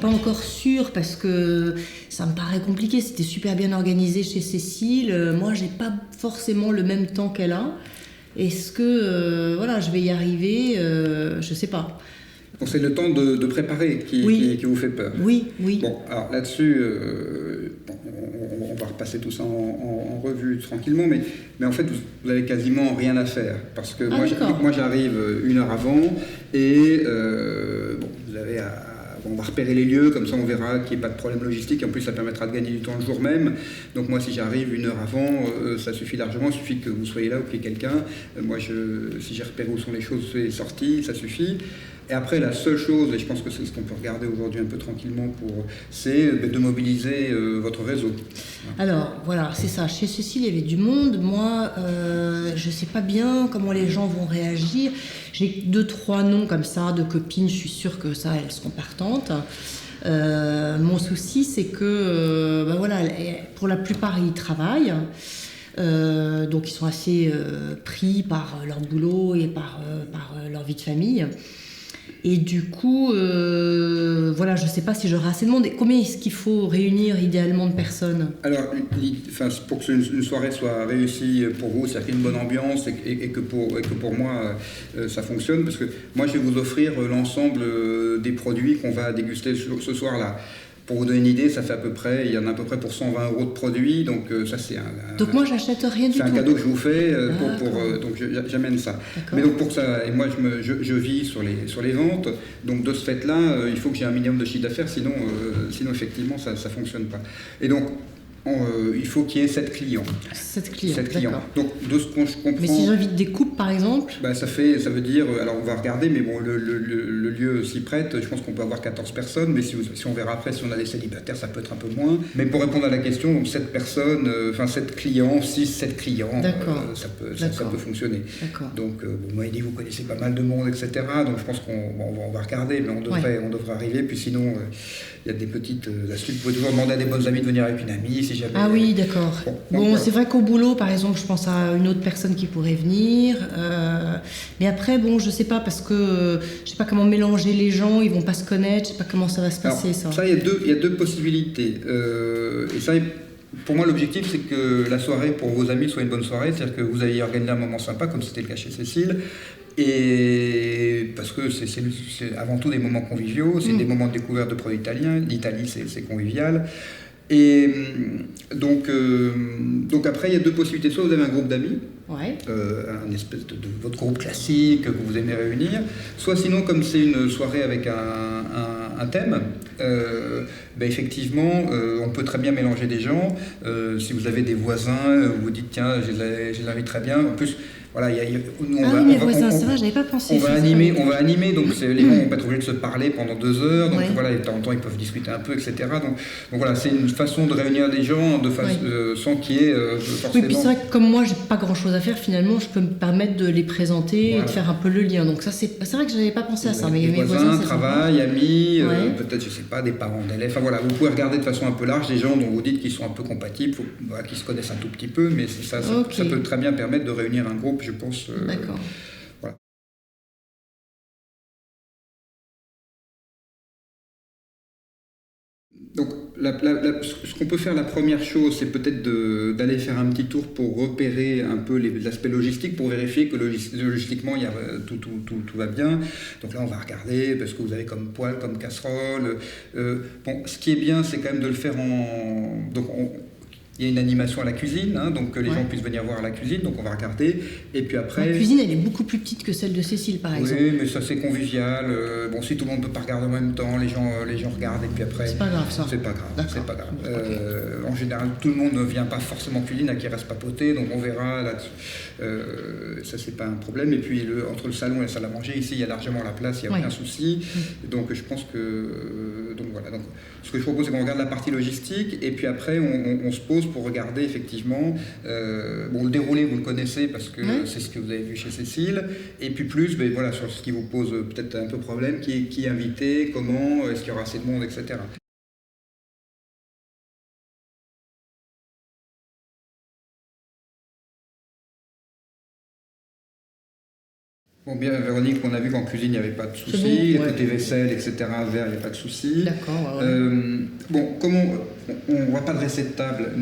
Pas encore sûre parce que ça me paraît compliqué. C'était super bien organisé chez Cécile. Moi, j'ai pas forcément le même temps qu'elle a. Est-ce que voilà, je vais y arriver? Je sais pas. Donc c'est le temps de préparer qui vous fait peur. Oui, oui. Bon, alors là-dessus, on va repasser tout ça en revue tranquillement, mais en fait, vous avez quasiment rien à faire. Parce que moi, j'arrive 1 heure avant et vous avez on va repérer les lieux, comme ça on verra qu'il n'y ait pas de problème logistique. En plus, ça permettra de gagner du temps le jour même. Donc moi, si j'arrive 1 heure avant, ça suffit largement. Il suffit que vous soyez là ou qu'il y ait quelqu'un. Moi, si j'ai repéré où sont les choses, c'est sorti, ça suffit. Et après, la seule chose, et je pense que c'est ce qu'on peut regarder aujourd'hui un peu tranquillement, c'est de mobiliser votre réseau. Alors, voilà, c'est ça. Chez Cécile, il y avait du monde. Moi, je ne sais pas bien comment les gens vont réagir. J'ai 2-3 noms comme ça de copines. Je suis sûre que ça, elles seront partantes. Mon souci, c'est que, voilà, pour la plupart, ils travaillent. Donc, ils sont assez pris par leur boulot et par leur vie de famille. Et du coup, voilà, je ne sais pas si j'aurai assez de monde. Combien est-ce qu'il faut réunir idéalement de personnes? Alors, pour que une soirée soit réussie pour vous, c'est-à-dire qu'il y ait une bonne ambiance et que pour moi, ça fonctionne, parce que moi, je vais vous offrir l'ensemble des produits qu'on va déguster ce soir-là. Pour vous donner une idée, ça fait il y en a à peu près pour 120 € de produits, donc ça c'est Donc moi j'achète rien du tout. C'est un cadeau que je vous fais, donc j'amène ça. Mais donc pour ça, et moi je vis sur les ventes, donc de ce fait-là, il faut que j'ai un minimum de chiffre d'affaires, sinon effectivement ça fonctionne pas. Et donc il faut qu'il y ait 7 clients. 7 clients. Donc de ce qu'on je comprends. Mais si j'invite des couples par exemple, ça veut dire, alors on va regarder, mais bon le lieu s'y prête, je pense qu'on peut avoir 14 personnes, mais si on verra après, si on a des célibataires, ça peut être un peu moins. Mais pour répondre à la question, donc 7 personnes, 7 clients, 7 clients, ça peut fonctionner. Donc vous m'avez dit vous connaissez pas mal de monde, etc. Donc je pense qu'on va regarder, mais on devrait arriver, puis sinon il y a des petites astuces. Vous pouvez toujours demander à des bonnes amies de venir avec une amie si jamais. Ah oui, d'accord. Bon, c'est vrai qu'au boulot, par exemple, je pense à une autre personne qui pourrait venir. Mais après, bon, je sais pas, parce que je sais pas comment mélanger les gens, ils vont pas se connaître, je sais pas comment ça va se passer. Ça, il y a deux possibilités. Et ça, pour moi, l'objectif, c'est que la soirée pour vos amis soit une bonne soirée, c'est-à-dire que vous ayez organisé un moment sympa, comme c'était le cas chez Cécile. Et parce que c'est avant tout des moments conviviaux, c'est des moments de découverte de produits italiens. L'Italie, c'est convivial. Et donc après, il y a 2 possibilités. Soit vous avez un groupe d'amis, un espèce de votre groupe classique que vous aimez réunir, soit sinon, comme c'est une soirée avec un thème, effectivement, on peut très bien mélanger des gens. Si vous avez des voisins, vous vous dites, tiens, je les invite très bien. En plus, voilà, mes voisins, c'est vrai, j'avais pas pensé. On va animer, donc les gens vont pas être obligés de se parler pendant 2 heures, donc voilà, de temps en temps ils peuvent discuter un peu, etc. Donc voilà, c'est une façon de réunir des gens sans qu'il y ait forcément. Oui, puis c'est vrai que comme moi j'ai pas grand chose à faire, finalement je peux me permettre de les présenter et de faire un peu le lien. Donc ça c'est vrai que j'avais pas pensé à ça. Mais mes voisins, travail, amis, peut-être je sais pas, des parents d'élèves. Enfin voilà, vous pouvez regarder de façon un peu large des gens dont vous dites qu'ils sont un peu compatibles, qu'ils se connaissent un tout petit peu, mais ça peut très bien permettre de réunir un groupe, je pense. D'accord. Voilà. Donc, ce qu'on peut faire, la première chose, c'est peut-être d'aller faire un petit tour pour repérer un peu l'aspect logistique, pour vérifier que logistiquement, tout va bien. Donc là, on va regarder ce que vous avez comme poêle, comme casserole. Ce qui est bien, c'est quand même de le faire il y a une animation à la cuisine, donc que les gens puissent venir voir à la cuisine, donc on va regarder. Et puis après... La cuisine, elle est beaucoup plus petite que celle de Cécile, par exemple. Oui, mais ça c'est convivial. Si tout le monde ne peut pas regarder en même temps, les gens regardent et puis après... C'est pas grave, ça. C'est pas grave. En général, tout le monde ne vient pas forcément cuisine, à qui reste papoter, donc on verra là-dessus. Ça, c'est pas un problème. Et puis, entre le salon et la salle à manger, ici, il y a largement la place, il n'y a aucun souci. Donc, je pense que... Donc, voilà. Donc, ce que je propose, c'est qu'on regarde la partie logistique et puis après, on se pose pour regarder effectivement, le déroulé vous le connaissez parce que c'est ce que vous avez vu chez Cécile, et puis plus voilà, sur ce qui vous pose peut-être un peu problème, qui est invité, comment, est-ce qu'il y aura assez de monde, etc. Bon, bien, Véronique, on a vu qu'en cuisine, il n'y avait pas de souci. Bon, côté vaisselle, etc., verre, il n'y a pas de souci. D'accord. Bon, on ne voit pas de recette table.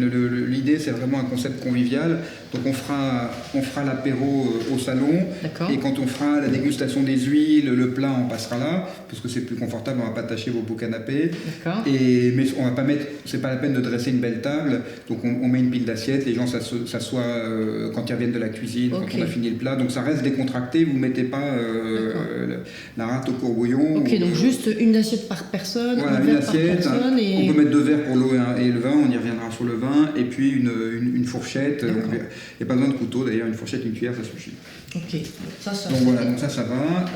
L'idée, c'est vraiment un concept convivial. Donc, on fera l'apéro au salon. Et quand on fera la dégustation des huiles, le plat, on passera là, parce que c'est plus confortable, on ne va pas tâcher vos beaux canapés. Mais on va pas mettre, c'est pas la peine de dresser une belle table. Donc, on met une pile d'assiettes, les gens s'assoient quand ils reviennent de la cuisine, quand on a fini le plat. Donc, ça reste décontracté. Vous mettez pas la rate au courbouillon. Ok, donc juste une assiette par personne, voilà, une assiette, on peut mettre 2 verres pour l'eau et le vin, on y reviendra sur le vin, et puis une fourchette. Il n'y a pas besoin de couteau d'ailleurs, une fourchette, une cuillère, ça suffit. Ok, ça donc voilà, donc ça va.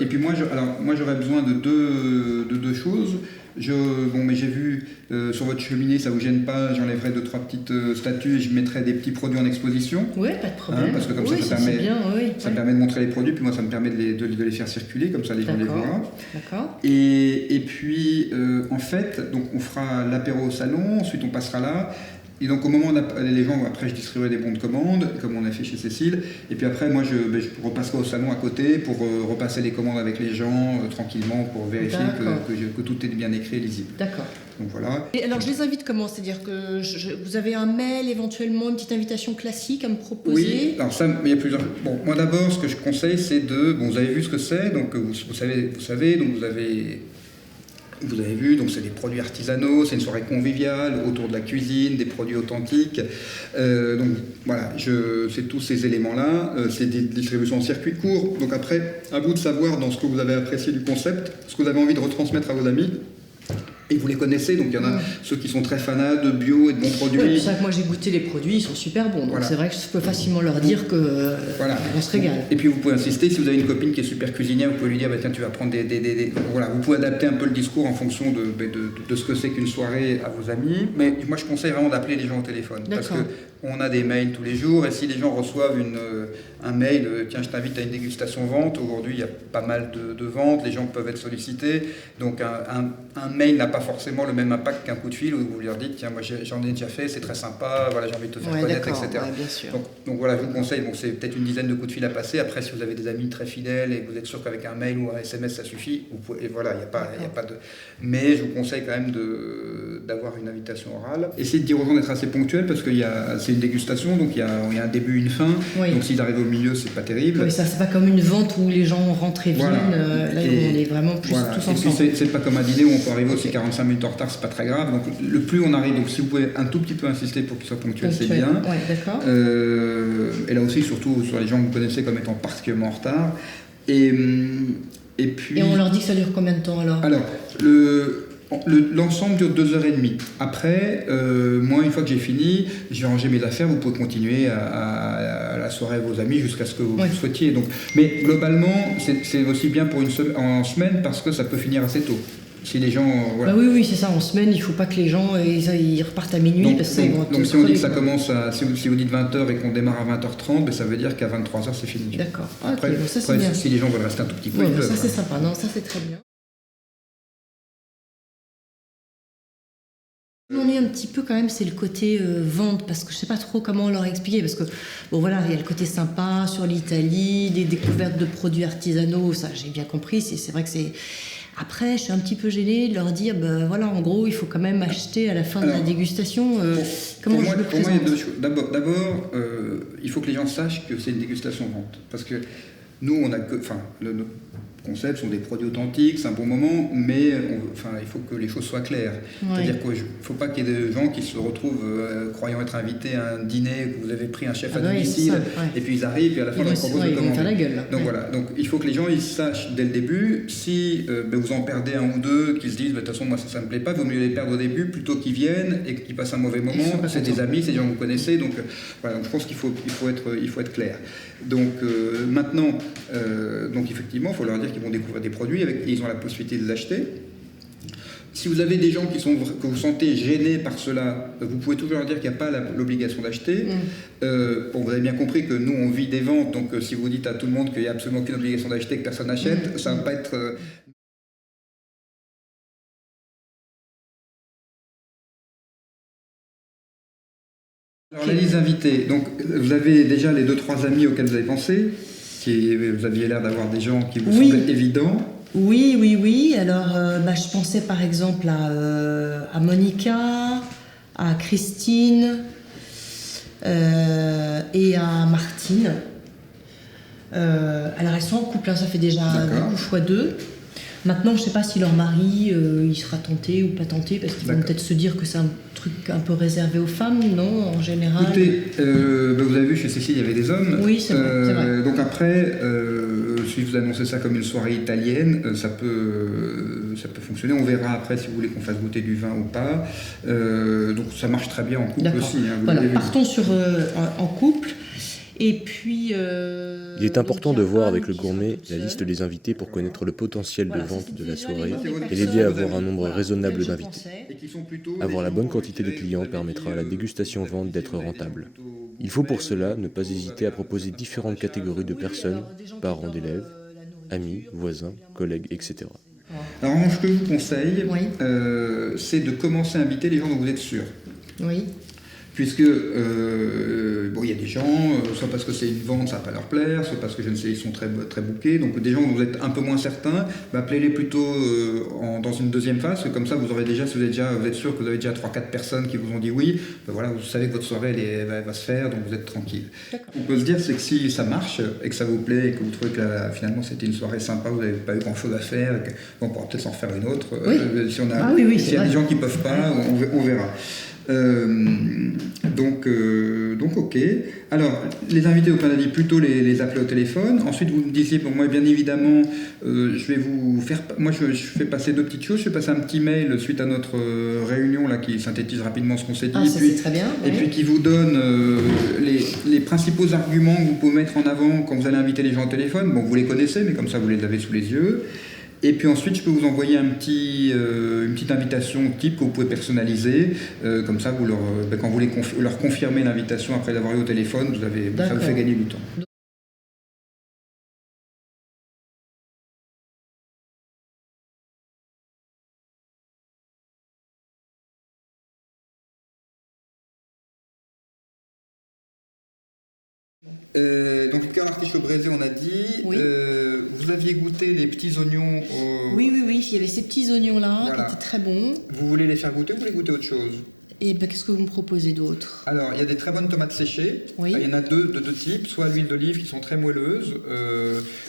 Et puis moi j'aurais besoin de deux choses. Mais j'ai vu sur votre cheminée, ça vous gêne pas, j'enlèverai 2-3 petites statues et je mettrai des petits produits en exposition. Oui, pas de problème. Parce que comme ça permet de montrer les produits, puis moi ça me permet de les faire circuler, comme ça les gens les voient. D'accord. Et puis en fait, donc on fera l'apéro au salon, ensuite on passera là. Et donc au moment les gens, après je distribuerai des bons de commande, comme on a fait chez Cécile, et puis après moi je repasserai au salon à côté pour repasser les commandes avec les gens tranquillement pour vérifier que tout est bien écrit et lisible. D'accord. Donc voilà. Et alors je les invite comment? C'est-à-dire que vous avez un mail, éventuellement une petite invitation classique à me proposer? Oui, alors ça, il y a plusieurs. Bon, moi d'abord ce que je conseille c'est vous avez vu ce que c'est, donc vous savez, donc vous avez vu, donc c'est des produits artisanaux, c'est une soirée conviviale autour de la cuisine, des produits authentiques. Donc voilà, c'est tous ces éléments-là. C'est des distributions en circuit court. Donc après, à vous de savoir dans ce que vous avez apprécié du concept, ce que vous avez envie de retransmettre à vos amis. Et vous les connaissez, donc il y en a ceux qui sont très fanats de bio et de bons produits. Oui, c'est ça que moi j'ai goûté les produits, ils sont super bons. Donc c'est vrai que je peux facilement leur dire qu'on se régale. Et puis vous pouvez insister, si vous avez une copine qui est super cuisinière, vous pouvez lui dire tiens, tu vas prendre Voilà, vous pouvez adapter un peu le discours en fonction de ce que c'est qu'une soirée à vos amis. Mais moi je conseille vraiment d'appeler les gens au téléphone. Parce qu'on a des mails tous les jours, et si les gens reçoivent un mail, tiens, je t'invite à une dégustation vente, aujourd'hui il y a pas mal de ventes, les gens peuvent être sollicités. Donc un mail n'a pas forcément le même impact qu'un coup de fil où vous leur dites tiens, moi j'en ai déjà fait, c'est très sympa, voilà, j'ai envie de te faire connaître, etc. Bien sûr. Donc voilà, je vous conseille, c'est peut-être une dizaine de coups de fil à passer. Après, si vous avez des amis très fidèles et que vous êtes sûr qu'avec un mail ou un SMS ça suffit, et voilà, il n'y a pas de. Mais je vous conseille quand même d'avoir une invitation orale. Essayez de dire aux gens d'être assez ponctuels parce que c'est une dégustation, donc il y a un début, une fin. Donc s'ils arrivent au milieu, c'est pas terrible. Oui, ça c'est pas comme une vente où les gens rentrent et viennent. Là, on est vraiment tous ensemble. Et puis c'est pas comme un dîner où on peut arriver aussi 45 minutes en retard, c'est pas très grave. Donc le plus on arrive, donc si vous pouvez un tout petit peu insister pour qu'il soit ponctuel, c'est bien. Ouais, d'accord. Et là aussi, surtout sur les gens que vous connaissez comme étant particulièrement en retard. Et puis. Et on leur dit que ça dure combien de temps alors? Alors, l'ensemble dure 2h30. Après, moi, une fois que j'ai fini, j'ai rangé mes affaires, vous pouvez continuer à la soirée avec vos amis jusqu'à ce que vous souhaitiez. Donc, mais globalement, c'est aussi bien pour en semaine parce que ça peut finir assez tôt. Si les gens, voilà. Oui, c'est ça, en semaine, il ne faut pas que les gens ils repartent à minuit. Donc si on dit que ça commence si vous dites 20h et qu'on démarre à 20h30, ça veut dire qu'à 23h c'est fini. D'accord. Après, si les gens veulent rester un tout petit peu, ils peuvent. Ça c'est sympa, non, ça c'est très bien. Je m'ennuie un petit peu quand même, c'est le côté vente, parce que je ne sais pas trop comment leur expliquer, parce que bon voilà, il y a le côté sympa sur l'Italie, des découvertes de produits artisanaux, ça j'ai bien compris, c'est vrai que c'est... Après, je suis un petit peu gênée de leur dire, voilà, en gros, il faut quand même acheter à la fin de la dégustation. Comment je le présente ? Pour moi, il y a deux choses. D'abord, il faut que les gens sachent que c'est une dégustation vente, parce que nous, on a que... Nos concepts sont des produits authentiques, c'est un bon moment, mais il faut que les choses soient claires. C'est-à-dire qu'il ne faut pas qu'il y ait des gens qui se retrouvent croyant être invités à un dîner, que vous avez pris un chef à domicile, et puis ils arrivent, et à la fin, on leur propose de commander. La gueule, donc voilà, donc il faut que les gens ils sachent dès le début, si vous en perdez un ou deux, qu'ils se disent, de toute façon, moi ça ne me plaît pas, il vaut mieux les perdre au début, plutôt qu'ils viennent et qu'ils passent un mauvais moment. C'est des amis, c'est des gens que vous connaissez, donc voilà, donc je pense qu'il faut être clair. Donc maintenant, donc effectivement, il faut leur dire qu'ils vont découvrir des produits et ils ont la possibilité de les acheter. Si vous avez des gens que vous sentez gênés par cela, vous pouvez toujours leur dire qu'il n'y a pas l'obligation d'acheter. Vous avez bien compris que nous, on vit des ventes, donc si vous dites à tout le monde qu'il n'y a absolument aucune obligation d'acheter, que personne n'achète, ça ne va pas être... Alors, la liste d'invités, donc vous avez déjà les 2-3 amis auxquels vous avez pensé. Vous aviez l'air d'avoir des gens qui vous semblaient évidents. Oui. Alors, je pensais par exemple à Monica, à Christine et à Martine. Alors, elles sont en couple, ça fait déjà du coup x2. Maintenant, je ne sais pas si leur mari il sera tenté ou pas tenté, parce qu'ils vont peut-être se dire que c'est un truc un peu réservé aux femmes, non, en général. Écoutez, vous avez vu, chez Cécile, il y avait des hommes. Oui, c'est vrai. Donc après, si vous annoncez ça comme une soirée italienne, ça peut fonctionner. On verra après si vous voulez qu'on fasse goûter du vin ou pas. Donc ça marche très bien en couple aussi. Voilà, partons en couple. Et puis, il est important de voir avec le gourmet la liste des invités pour connaître le potentiel de vente de la soirée et l'aider à avoir un nombre raisonnable d'invités. Avoir la bonne quantité de clients permettra à la dégustation-vente d'être rentable. Il faut pour cela ne pas hésiter à proposer différentes catégories de personnes, parents d'élèves, amis, voisins, collègues, etc. Alors, ce que je vous conseille, c'est de commencer à inviter les gens dont vous êtes sûr. Oui. Puisque, il y a des gens, soit parce que c'est une vente, ça va pas leur plaire, soit parce que je ne sais, ils sont très, très bookés. Donc des gens dont vous êtes un peu moins certains, appelez-les plutôt dans une deuxième phase, comme ça vous aurez déjà, si vous êtes sûr que vous avez déjà 3-4 personnes qui vous ont dit oui, voilà, vous savez que votre soirée elle va se faire, donc vous êtes tranquille. On peut se dire, c'est que si ça marche, et que ça vous plaît, et que vous trouvez que finalement c'était une soirée sympa, vous n'avez pas eu grand-chose à faire, on pourra peut-être s'en faire une autre. S'il y a des gens qui ne peuvent pas, on verra. Donc ok. Alors les invités au Canada, plutôt les appeler au téléphone. Ensuite vous me disiez, pour moi bien évidemment, je vais vous faire. Moi je fais passer 2 petites choses. Je fais passer un petit mail suite à notre réunion là qui synthétise rapidement ce qu'on s'est dit. C'est très bien. Et puis qui vous donne les principaux arguments que vous pouvez mettre en avant quand vous allez inviter les gens au téléphone. Bon, vous les connaissez, mais comme ça vous les avez sous les yeux. Et puis ensuite, je peux vous envoyer une petite invitation type que vous pouvez personnaliser. Comme ça, quand vous leur confirmez l'invitation après l'avoir eu au téléphone, ça vous fait gagner du temps. Donc le cœur d'artichaut braisé, on a dit. Oui. Vous aviez goûté les petits oignons Oui, il y avait ces petits oignons-là qui étaient très bons. Vous voulez les faire goûter ou vous voulez goûter autre chose? Et qu'est-ce que vous me proposez d'autre? Alors, il y a des très bonnes tomates séchées. Oui. Il y en a deux types, soit à l'huile d'olive qui sont très moelleuses,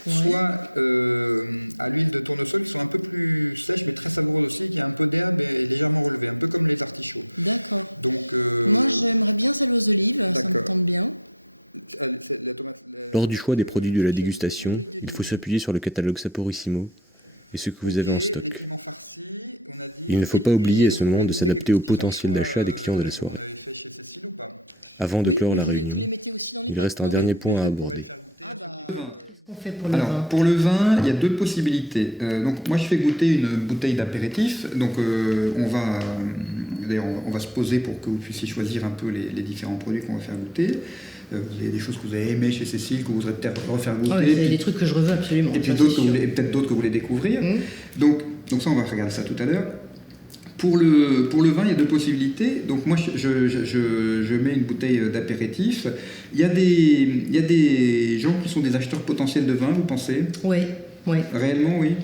soit à l'huile de tournesol qui sont un peu plus sèches mais très savoureuses aussi, qui a un peu d'herbe et légèrement relevées, un peu comme les artichauts. D'accord. Donc, moi, j'aimerais bien celle aux olives, ça me tente bien. Lors du choix des produits de la dégustation, il faut s'appuyer sur le catalogue Saporissimo et ce que vous avez en stock. Il ne faut pas oublier à ce moment de s'adapter au potentiel d'achat des clients de la soirée. Avant de clore la réunion, il reste un dernier point à aborder. Alors, pour le vin, il y a 2 possibilités. Donc, moi, je fais goûter une bouteille d'apéritif. Donc, on va se poser pour que vous puissiez choisir un peu les différents produits qu'on va faire goûter. Vous avez des choses que vous avez aimées chez Cécile, que vous voudrez peut-être refaire goûter. Il y a des trucs que je reveux absolument. Et puis peut-être d'autres que vous voulez découvrir. Donc ça, on va regarder ça tout à l'heure. Pour le vin, il y a 2 possibilités. Donc moi, je mets une bouteille d'apéritif. Il y a des gens qui sont des acheteurs potentiels de vin, vous pensez? Oui. Réellement, oui.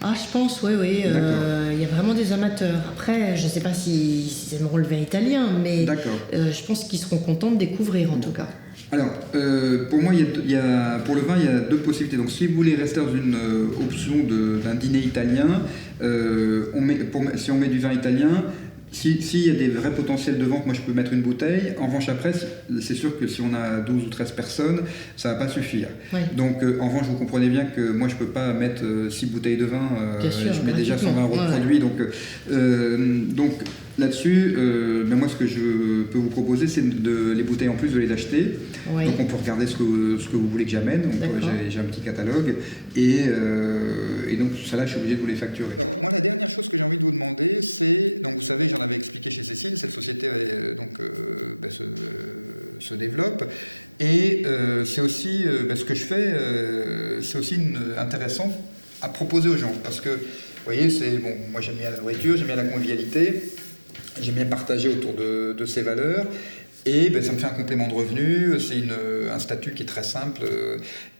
Ah, je pense, oui. Il y a vraiment des amateurs. Après, je ne sais pas s'ils aimeront le vin italien, mais je pense qu'ils seront contents de découvrir, en tout cas. Alors, pour moi, pour le vin, il y a 2 possibilités. Donc, si vous voulez rester dans une option d'un dîner italien, si on met du vin italien, s'il y a des vrais potentiels de vente, moi je peux mettre une bouteille. En revanche, après, c'est sûr que si on a 12 ou 13 personnes, ça ne va pas suffire. Donc, en revanche, vous comprenez bien que moi je ne peux pas mettre 6 bouteilles de vin. Je mets déjà 120 € de produit. Donc là-dessus, moi ce que je peux vous proposer, c'est les bouteilles en plus de les acheter. Donc on peut regarder ce que vous voulez que j'amène. J'ai un petit catalogue. Et donc ça là, je suis obligé de vous les facturer. Alors, moi, la dernière chose que j'ai envie de vous demander, c'est, donc vous savez, j'en avais expliqué chez Cécile, cette société se développe. Et c'est aussi, ce que je fais, c'est aussi intéressant à proposer aux gens. Parce que, vous voyez, moi j'aime bien la nourriture, j'aime bien la convivialité, j'aime bien partager autour de ces valeurs. Et ben, ça me fait un complément de revenu, c'est un statut qui est très simple.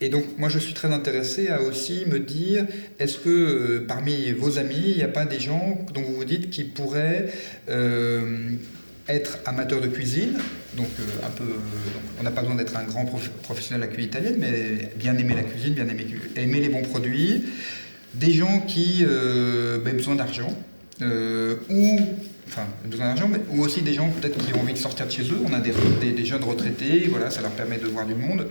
Et donc moi je suis très intéressé à aussi me dire, est-ce que parmi vos amis, il n'y a pas des gens dont vous vous dites qui pourraient être amateurs de cuisine, donc on n'a pas besoin d'être un grand professionnel de la cuisine italienne, mais bien aimer la cuisine, bien aimer les bons produits, des gens qui ont besoin d'argent, ou aussi des gens peut-être qui ont envie de sortir de chez eux. On a des jeunes retraités, voilà, ça leur permet de voir du monde.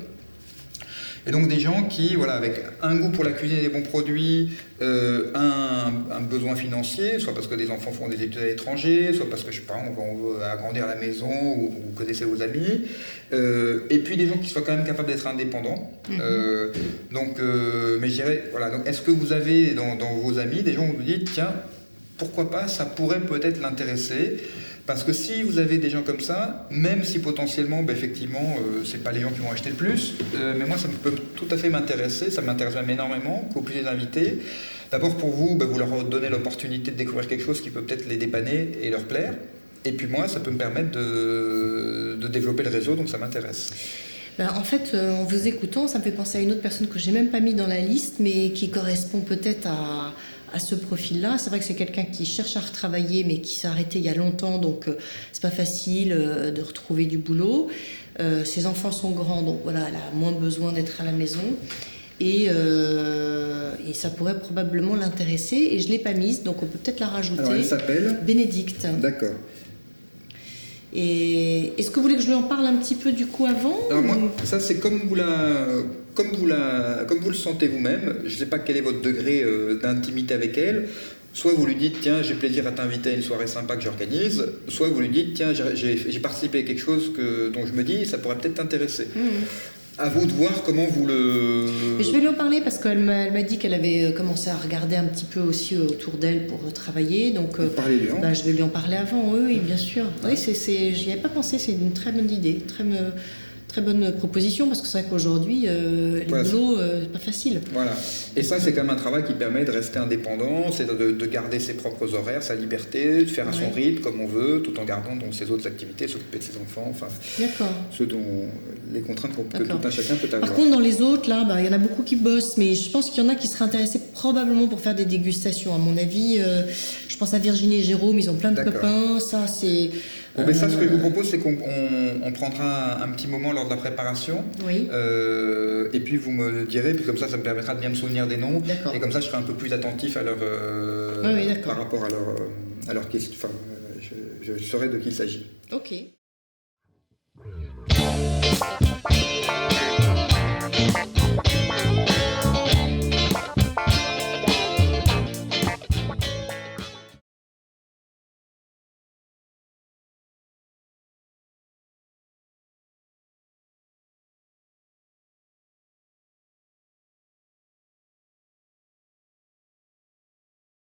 Et donc des gens qui, voilà, avec un goût pour la cuisine et des bons produits, un besoin financier, soit parce que des enfants font des études à l'étranger, soit parce que, je sais pas, on veut agrandir la maison, ou vous connaissez vos amis, et puis des gens qui soient quand même capables d'être indépendants. Mais je dirais, voilà, donc est-ce que vous avez dans vos amis des gens où vous dites, tiens, pourquoi pas, ça pourrait peut-être l'intéresser? Parce que si vous avez des gens comme ça, même si potentiellement, effectivement, c'est pas les gens qui vont acheter le plus, mais moi ça peut tout à fait m'intéresser, ça m'intéresse même énormément, que vous puissiez les inviter. D'abord pour vous, vous leur donnez l'opportunité de découvrir quelque chose qui peut peut-être les dépanner et leur plaire. Et puis moi, ça peut me permettre de développer le réseau, donc ça m'intéresse. En fait, en vous écoutant, ça me fait penser à une autre personne que j'ai même pas mis dans la liste, mais qui correspond peut-être à ce profil-là. C'est vrai que c'est quelqu'un qui cherche à retravailler, mais qui s'est arrêté il y a longtemps, donc c'est pas facile de retrouver du boulot. Ses enfants sont grands, donc voilà, elle a moins besoin d'être à la maison. Et ça pourrait probablement l'intéresser. Et je ne l'ai pas mise, donc on peut peut-être la rajouter. Alors elle s'appelle Bénédicte. D'accord. Et est-ce que vous voulez que je lui en parle un petit peu du coup avant? Alors moi, ça c'est comme vous le sentez vous-même. Je ne sais pas quel est votre degré d'intimité avec elle. Soit vous lui dites, tiens, j'ai plaisir à t'inviter à une soirée sympa que j'organise. Soit vous lui dites, tiens, j'ai participé à quelque chose dont je me dis, ça pourrait peut-être t'intéresser. À vous de voir comment vous le... Mais je vais lui en parler parce qu'elle m'a dit qu'elle avait commencé à regarder un petit peu aussi autour d'elle pour travailler. Donc je vais lui en parler avant, oui, bien sûr. Oui, j'y avais pas pensé, c'est une très bonne idée, très bonne proposition, parce que c'est vrai qu'aujourd'hui, les boulots, c'est pas facile. Voilà. Et ça, c'est quand même un travail qui permet de rester indépendant, c'est de garder ses propres horaires, sa liberté, de faire à son rythme, comme on veut, tout en gardant donc, ses autres activités, s'occuper de ses enfants, enfin, les contraintes que tout un chacun peut avoir. Par contre, dans les autres, là, il y en a beaucoup qui bossent, mais je pense qu'il y en a qui seraient intéressés probablement pour faire des dégustations. À mon avis, je pense à Virginie et Jérôme, ils ont plein de copains, ça, c'est... Bon, mais ça, ce que je vous propose, c'est qu'on prendra un petit moment lors de la préparation. Oui. Et puis vous me direz, puis comme ça me permettra de bien me souvenir des noms. Et comme ça, je serai un peu plus attentif à leur, par rapport à leur question. Enfin, je saurai de qui il s'agit. Ok.